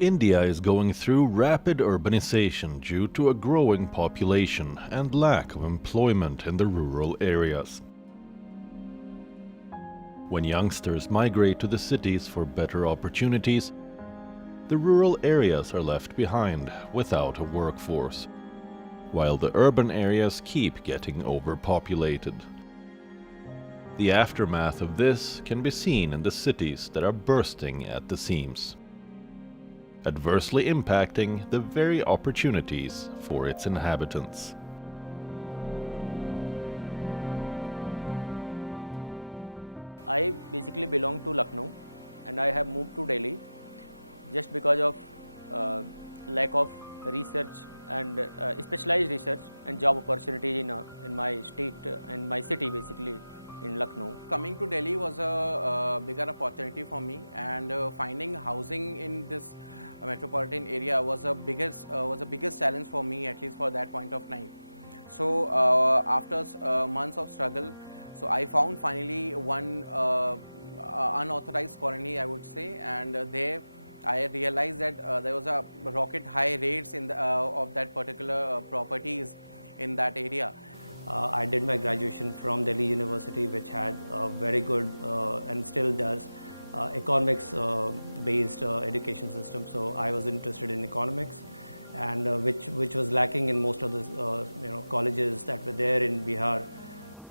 India is going through rapid urbanization due to a growing population and lack of employment in the rural areas. When youngsters migrate to the cities for better opportunities, the rural areas are left behind without a workforce, while the urban areas keep getting overpopulated. The aftermath of this can be seen in the cities that are bursting at the seams, adversely impacting the very opportunities for its inhabitants.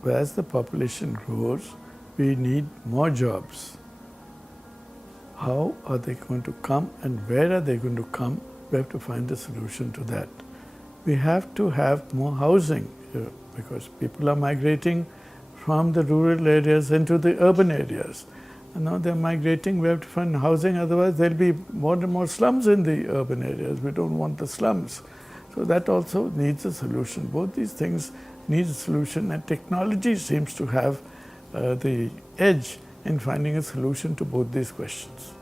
As the population grows, we need more jobs. How are they going to come and where are they going to come? We have to find a solution to that. We have to have more housing because people are migrating from the rural areas into the urban areas. And now they're migrating, we have to find housing, otherwise there'll be more and more slums in the urban areas. We don't want the slums. So that also needs a solution. Both these things need a solution, and technology seems to have the edge in finding a solution to both these questions.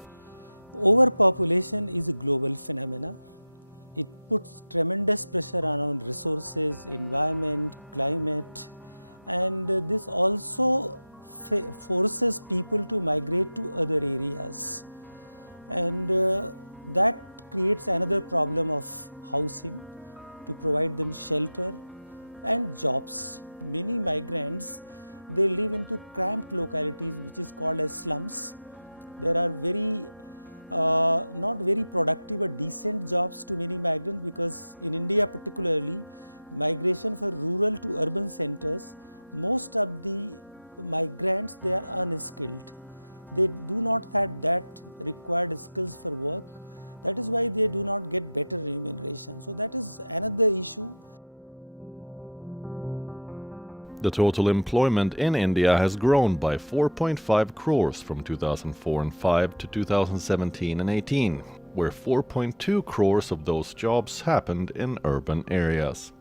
The total employment in India has grown by 4.5 crores from 2004 and 5 to 2017 and 18, where 4.2 crores of those jobs happened in urban areas.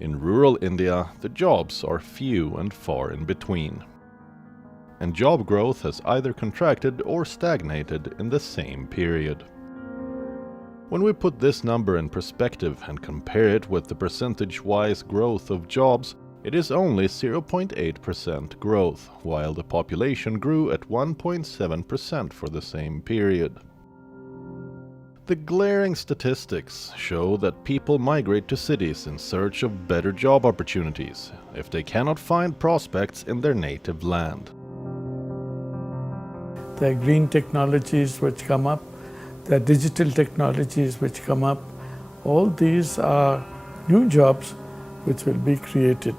In rural India, the jobs are few and far in between, and job growth has either contracted or stagnated in the same period. When we put this number in perspective and compare it with the percentage-wise growth of jobs, it is only 0.8% growth, while the population grew at 1.7% for the same period. The glaring statistics show that people migrate to cities in search of better job opportunities if they cannot find prospects in their native land. There are green technologies which come up, there are digital technologies which come up. All these are new jobs which will be created.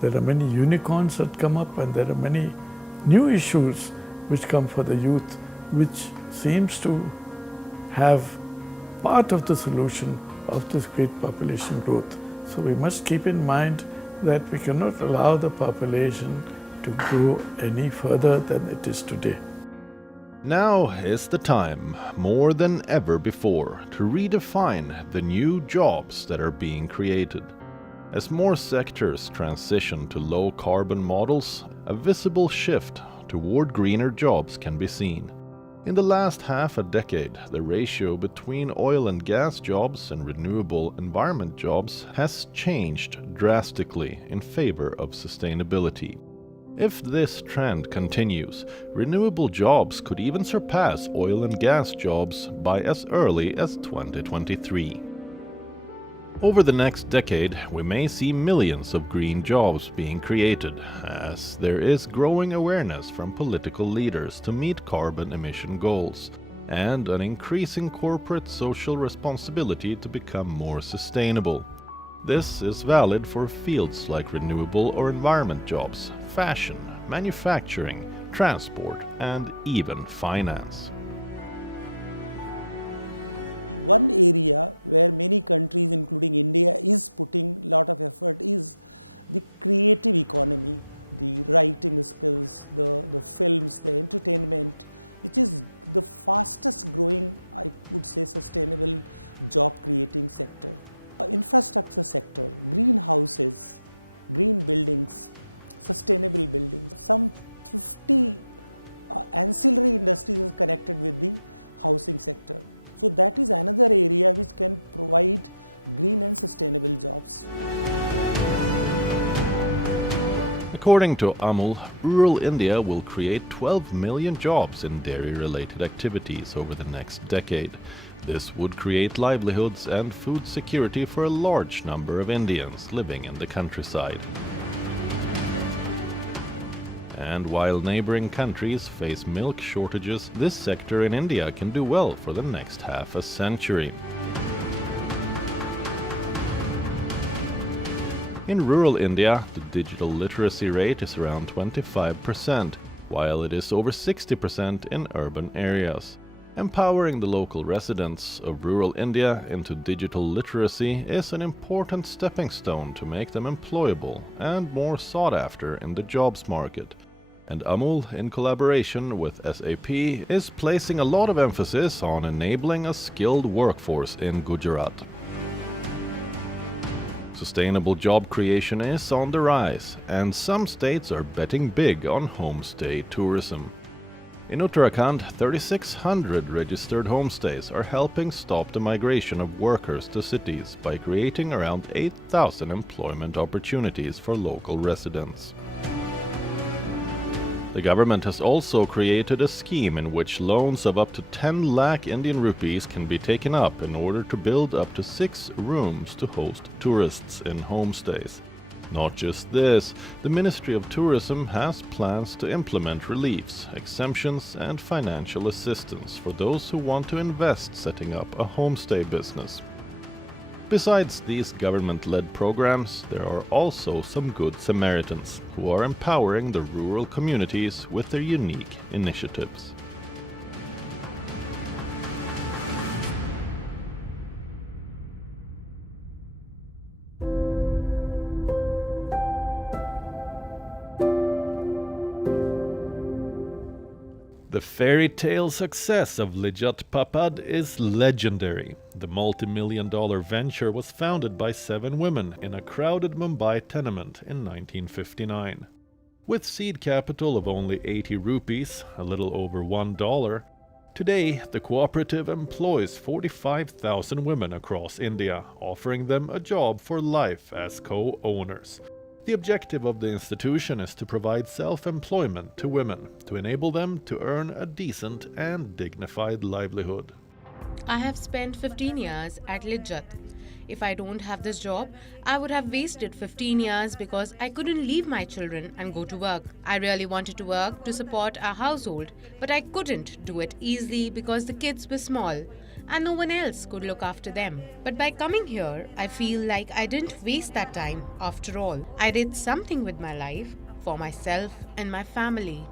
There are many unicorns that come up, and there are many new issues which come for the youth, which seems to have part of the solution of this great population growth. So we must keep in mind that we cannot allow the population to grow any further than it is today. Now is the time, more than ever before, to redefine the new jobs that are being created. As more sectors transition to low-carbon models, a visible shift toward greener jobs can be seen. In the last half a decade, the ratio between oil and gas jobs and renewable environment jobs has changed drastically in favor of sustainability. If this trend continues, renewable jobs could even surpass oil and gas jobs by as early as 2023. Over the next decade, we may see millions of green jobs being created, as there is growing awareness from political leaders to meet carbon emission goals, and an increasing corporate social responsibility to become more sustainable. This is valid for fields like renewable or environment jobs, fashion, manufacturing, transport, and even finance. According to Amul, rural India will create 12 million jobs in dairy-related activities over the next decade. This would create livelihoods and food security for a large number of Indians living in the countryside. And while neighboring countries face milk shortages, this sector in India can do well for the next half a century. In rural India, the digital literacy rate is around 25%, while it is over 60% in urban areas. Empowering the local residents of rural India into digital literacy is an important stepping stone to make them employable and more sought after in the jobs market. And Amul, in collaboration with SAP, is placing a lot of emphasis on enabling a skilled workforce in Gujarat. Sustainable job creation is on the rise, and some states are betting big on homestay tourism. In Uttarakhand, 3,600 registered homestays are helping stop the migration of workers to cities by creating around 8,000 employment opportunities for local residents. The government has also created a scheme in which loans of up to 10 lakh Indian rupees can be taken up in order to build up to 6 rooms to host tourists in homestays. Not just this, the Ministry of Tourism has plans to implement reliefs, exemptions, and financial assistance for those who want to invest setting up a homestay business. Besides these government-led programs, there are also some good Samaritans who are empowering the rural communities with their unique initiatives. The fairy tale success of Lijjat Papad is legendary. The multi-million-dollar venture was founded by 7 women in a crowded Mumbai tenement in 1959. With seed capital of only 80 rupees, a little over $1, today the cooperative employs 45,000 women across India, offering them a job for life as co-owners. The objective of the institution is to provide self-employment to women, to enable them to earn a decent and dignified livelihood. I have spent 15 years at Lijjat. If I don't have this job, I would have wasted 15 years because I couldn't leave my children and go to work. I really wanted to work to support our household, but I couldn't do it easily because the kids were small and no one else could look after them. But by coming here, I feel like I didn't waste that time after all. I did something with my life for myself and my family.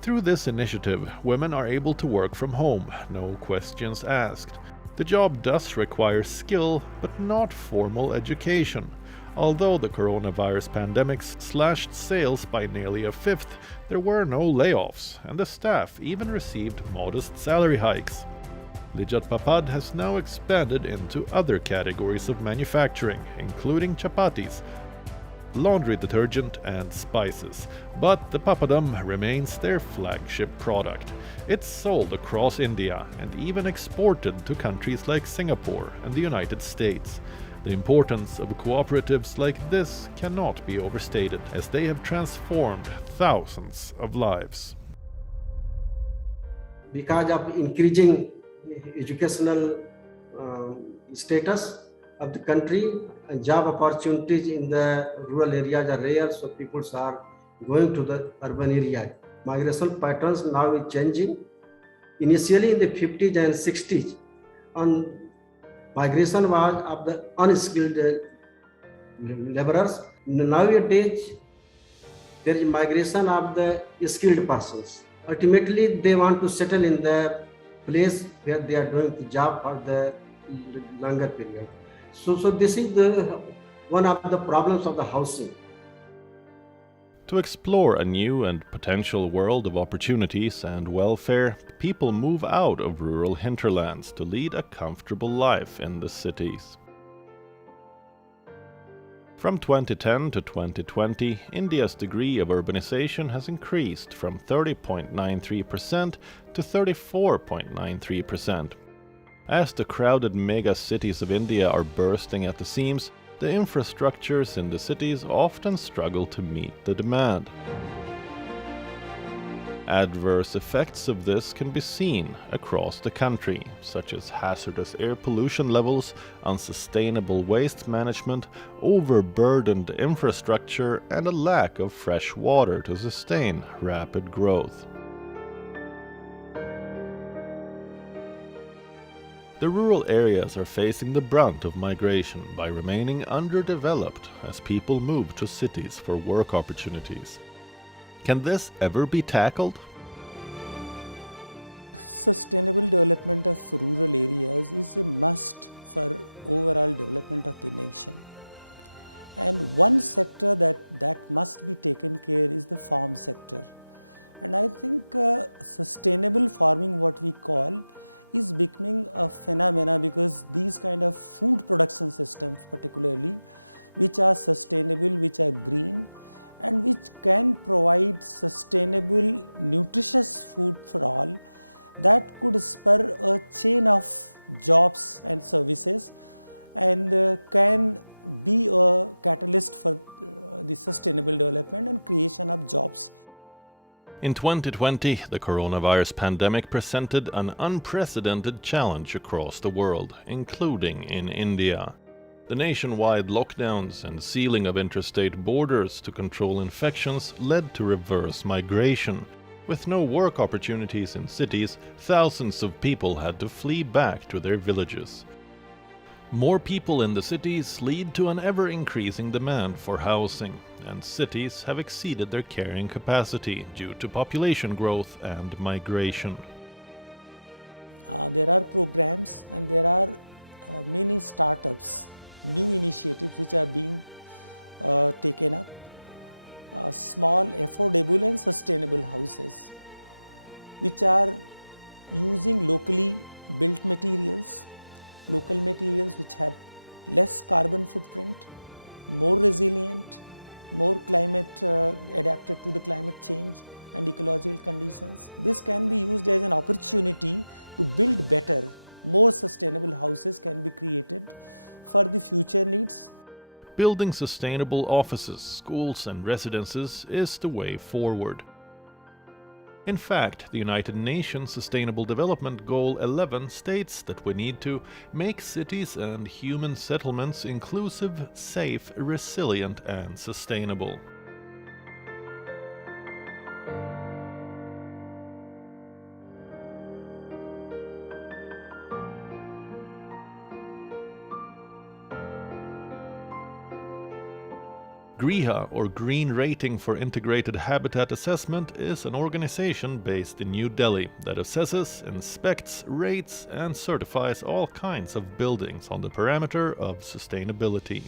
Through this initiative, women are able to work from home, no questions asked. The job does require skill, but not formal education. Although the coronavirus pandemic slashed sales by nearly a fifth, there were no layoffs, and the staff even received modest salary hikes. Lijjat Papad has now expanded into other categories of manufacturing, including chapatis, laundry detergent, and spices. But the papadam remains their flagship product. It's sold across India and even exported to countries like Singapore and the United States. The importance of cooperatives like this cannot be overstated, as they have transformed thousands of lives. Because of increasing educational status of the country, and job opportunities in the rural areas are rare, so people are going to the urban areas. Migration patterns now is changing. Initially in the 50s and 60s, migration was of the unskilled laborers. Nowadays, there is migration of the skilled persons. Ultimately, they want to settle in the place where they are doing the job for the longer period. So this is one of the problems of the housing. To explore a new and potential world of opportunities and welfare, people move out of rural hinterlands to lead a comfortable life in the cities. From 2010 to 2020, India's degree of urbanisation has increased from 30.93% to 34.93%. As the crowded mega-cities of India are bursting at the seams, the infrastructures in the cities often struggle to meet the demand. Adverse effects of this can be seen across the country, such as hazardous air pollution levels, unsustainable waste management, overburdened infrastructure, and a lack of fresh water to sustain rapid growth. The rural areas are facing the brunt of migration by remaining underdeveloped as people move to cities for work opportunities. Can this ever be tackled? In 2020, the coronavirus pandemic presented an unprecedented challenge across the world, including in India. The nationwide lockdowns and sealing of interstate borders to control infections led to reverse migration. With no work opportunities in cities, thousands of people had to flee back to their villages. More people in the cities lead to an ever-increasing demand for housing, and cities have exceeded their carrying capacity due to population growth and migration. Building sustainable offices, schools and residences is the way forward. In fact, the United Nations Sustainable Development Goal 11 states that we need to make cities and human settlements inclusive, safe, resilient and sustainable. GRIHA, or Green Rating for Integrated Habitat Assessment, is an organization based in New Delhi that assesses, inspects, rates and certifies all kinds of buildings on the parameter of sustainability.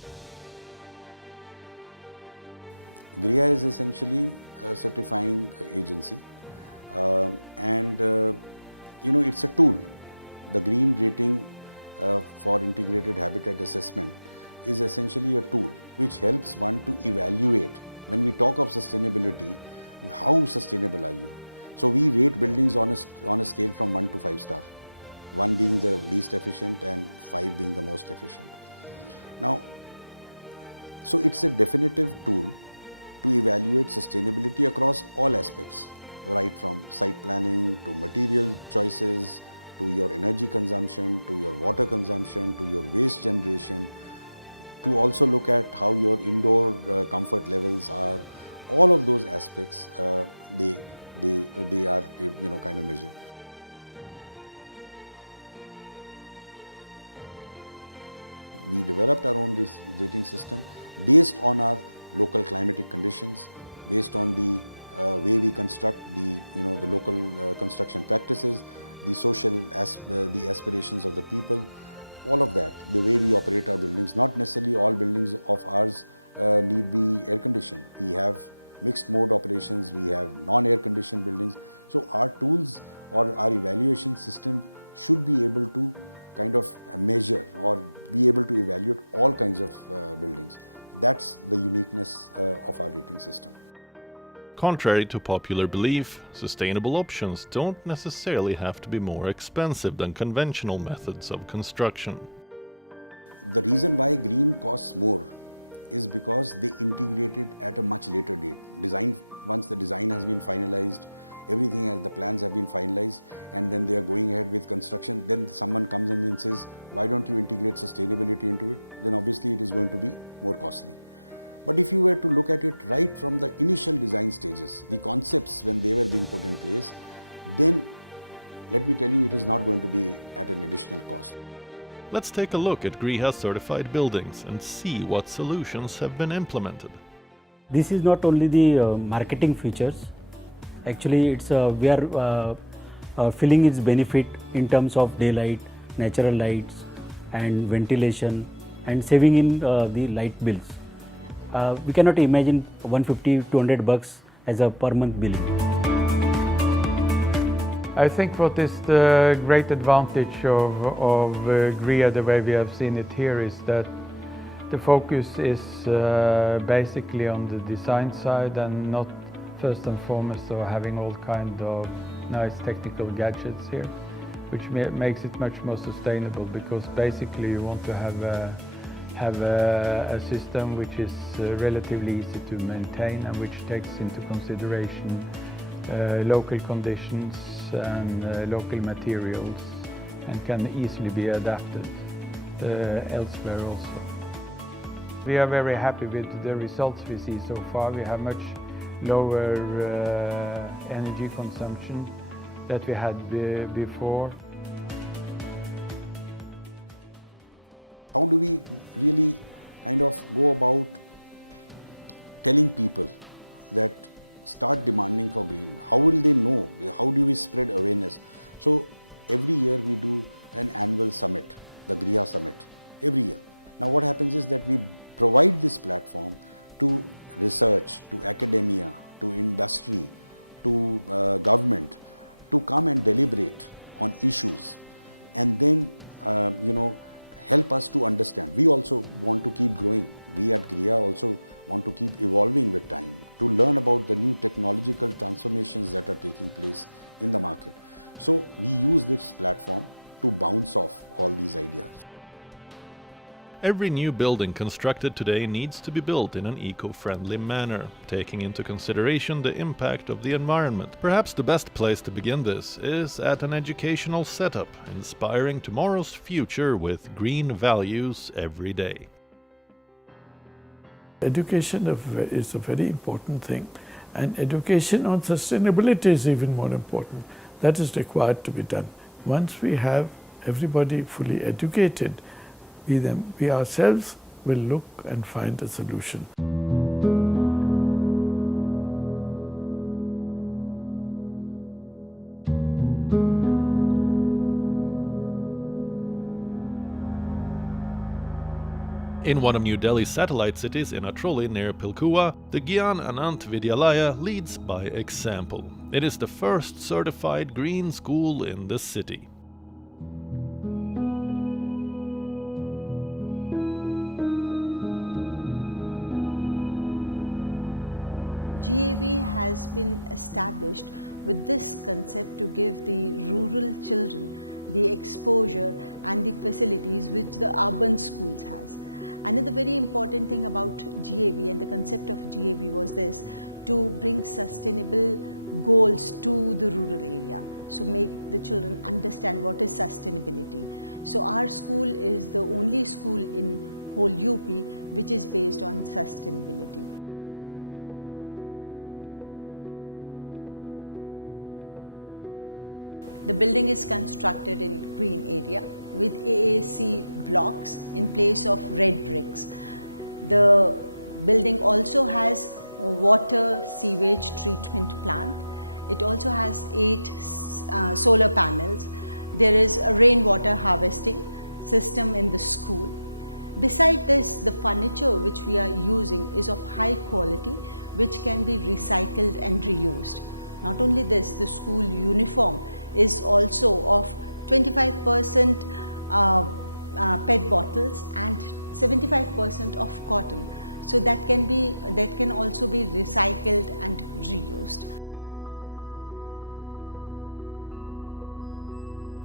Contrary to popular belief, sustainable options don't necessarily have to be more expensive than conventional methods of construction. Let's take a look at GREHA certified buildings and see what solutions have been implemented. This is not only the marketing features. Actually, we are feeling its benefit in terms of daylight, natural lights, and ventilation, and saving in the light bills. We cannot imagine 150 200 bucks as a per month billing. I think what is the great advantage of GREHA, the way we have seen it here, is that the focus is basically on the design side and not first and foremost of having all kind of nice technical gadgets here, which makes it much more sustainable, because basically you want to have a system which is relatively easy to maintain and which takes into consideration local conditions and local materials and can easily be adapted elsewhere also. We are very happy with the results we see so far. We have much lower energy consumption that we had before. Every new building constructed today needs to be built in an eco-friendly manner, taking into consideration the impact of the environment. Perhaps the best place to begin this is at an educational setup, inspiring tomorrow's future with green values every day. Education is a very important thing, and education on sustainability is even more important. That is required to be done. Once we have everybody fully educated, we ourselves will look and find a solution. In one of New Delhi's satellite cities in Atroli near Pilkua, the Gyan Anant Vidyalaya leads by example. It is the first certified green school in the city.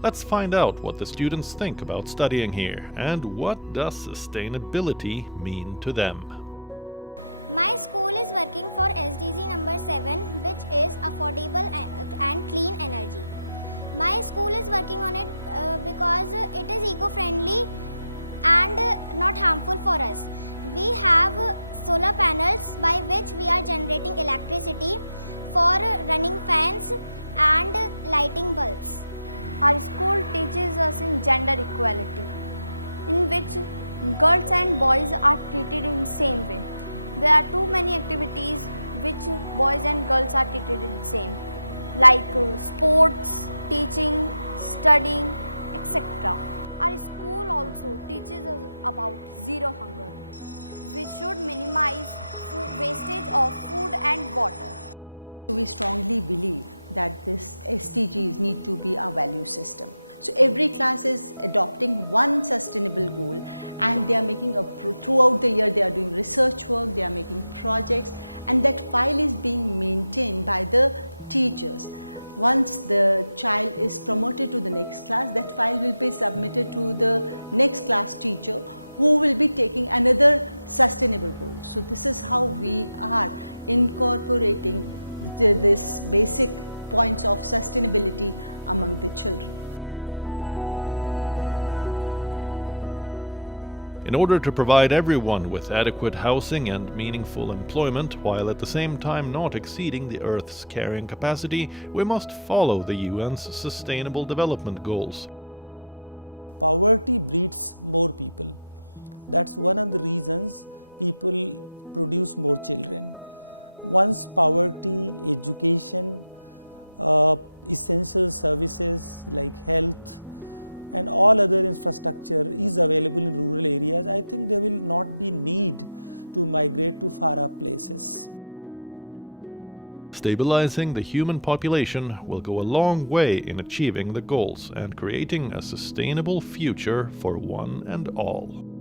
Let's find out what the students think about studying here and what does sustainability mean to them. In order to provide everyone with adequate housing and meaningful employment, while at the same time not exceeding the Earth's carrying capacity, we must follow the UN's Sustainable Development Goals. Stabilizing the human population will go a long way in achieving the goals and creating a sustainable future for one and all.